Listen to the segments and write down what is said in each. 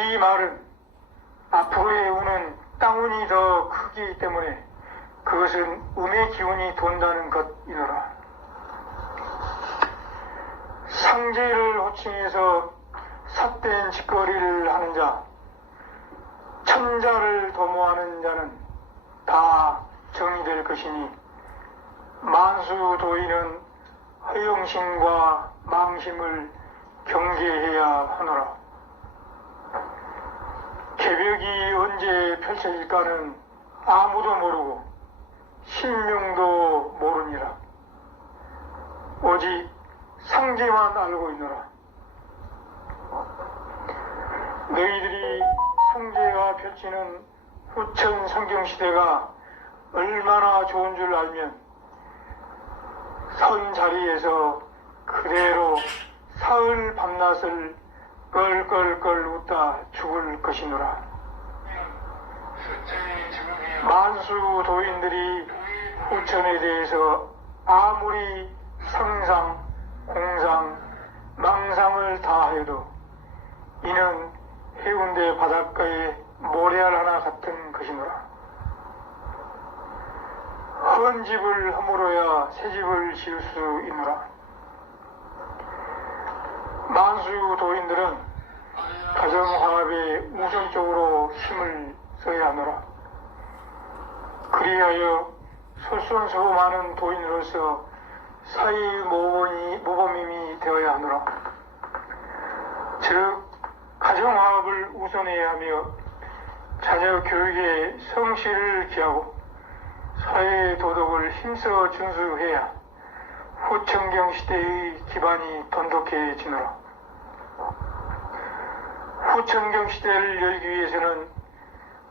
이 말은 앞으로의 운은 땅운이 더 크기 때문에 그것은 음의 기운이 돈다는 것이노라. 상제를 호칭해서 삿된 짓거리를 하는 자, 천자를 도모하는 자는 다 정의될 것이니 만수도인은 허영심과 망심을 경계해야 하노라. 개벽이 언제 펼쳐질까는 아무도 모르고 신명도 모르니라. 오직 상제만 알고 있노라. 너희들이 상제가 펼치는 후천 성경시대가 얼마나 좋은 줄 알면 선 자리에서 그대로 사흘 밤낮을 껄껄껄 웃다 죽을 것이노라. 만수 도인들이 후천에 대해서 아무리 상상, 공상, 망상을 다해도 이는 해운대 바닷가의 모래알 하나 같은 것이노라. 헌 집을 허물어야 새 집을 지을 수 있노라. 만수 도인들은 가정화합에 우선적으로 힘을 써야 하노라. 그리하여 솔선수고 많은 도인으로서 사회 모범이, 모범임이 되어야 하노라. 즉, 가정화합을 우선해야 하며 자녀 교육에 성실을 기하고 사회 도덕을 힘써 준수해야 후천경 시대의 기반이 돈독해지노라. 후천경 시대를 열기 위해서는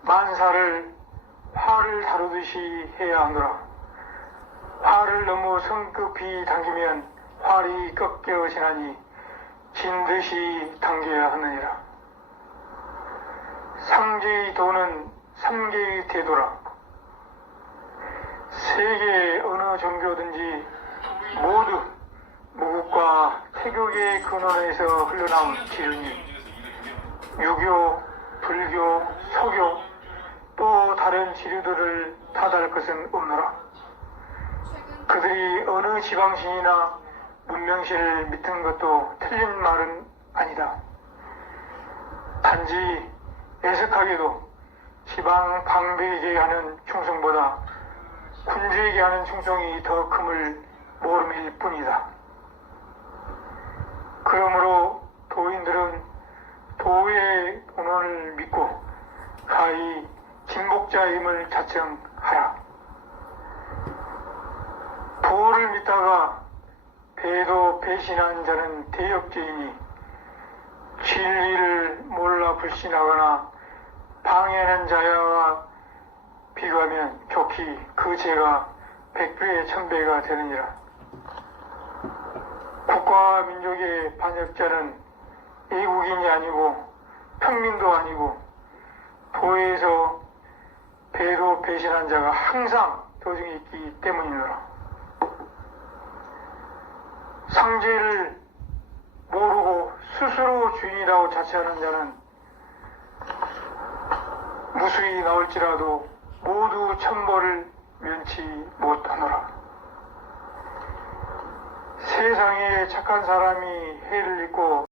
만사를 화를 다루듯이 해야 하노라. 화를 너무 성급히 당기면 활이 꺾여지나니 진 듯이 당겨야 하느니라. 상제의 도는 삼계의 태도라. 세계 어느 종교든지 모두 무국과 태교의 근원에서 흘러나온 기운이 유교, 불교, 서교 또 다른 지류들을 다달 것은 없노라. 그들이 어느 지방신이나 문명신을 믿는 것도 틀린 말은 아니다. 단지 애석하게도 지방 방배에게 하는 충성보다 군주에게 하는 충성이 더 큼을 모름일 뿐이다. 그러므로 도인들은 도의 본원을 믿고 가히 진복자임을 자청하라. 도를 믿다가 배도 배신한 자는 대역죄이니 진리를 몰라 불신하거나 방해하는 자와 비교하면 좋기 그 죄가 백배 천배가 되느니라. 국가와 민족의 반역자는 애국인이 아니고 평민도 아니고 도에서 배도 배신한 자가 항상 도중에 있기 때문이노라. 상제를 모르고 스스로 주인이라고 자처하는 자는 무수히 나올지라도 모두 천벌을 면치 못하노라. 세상에 착한 사람이 해를 입고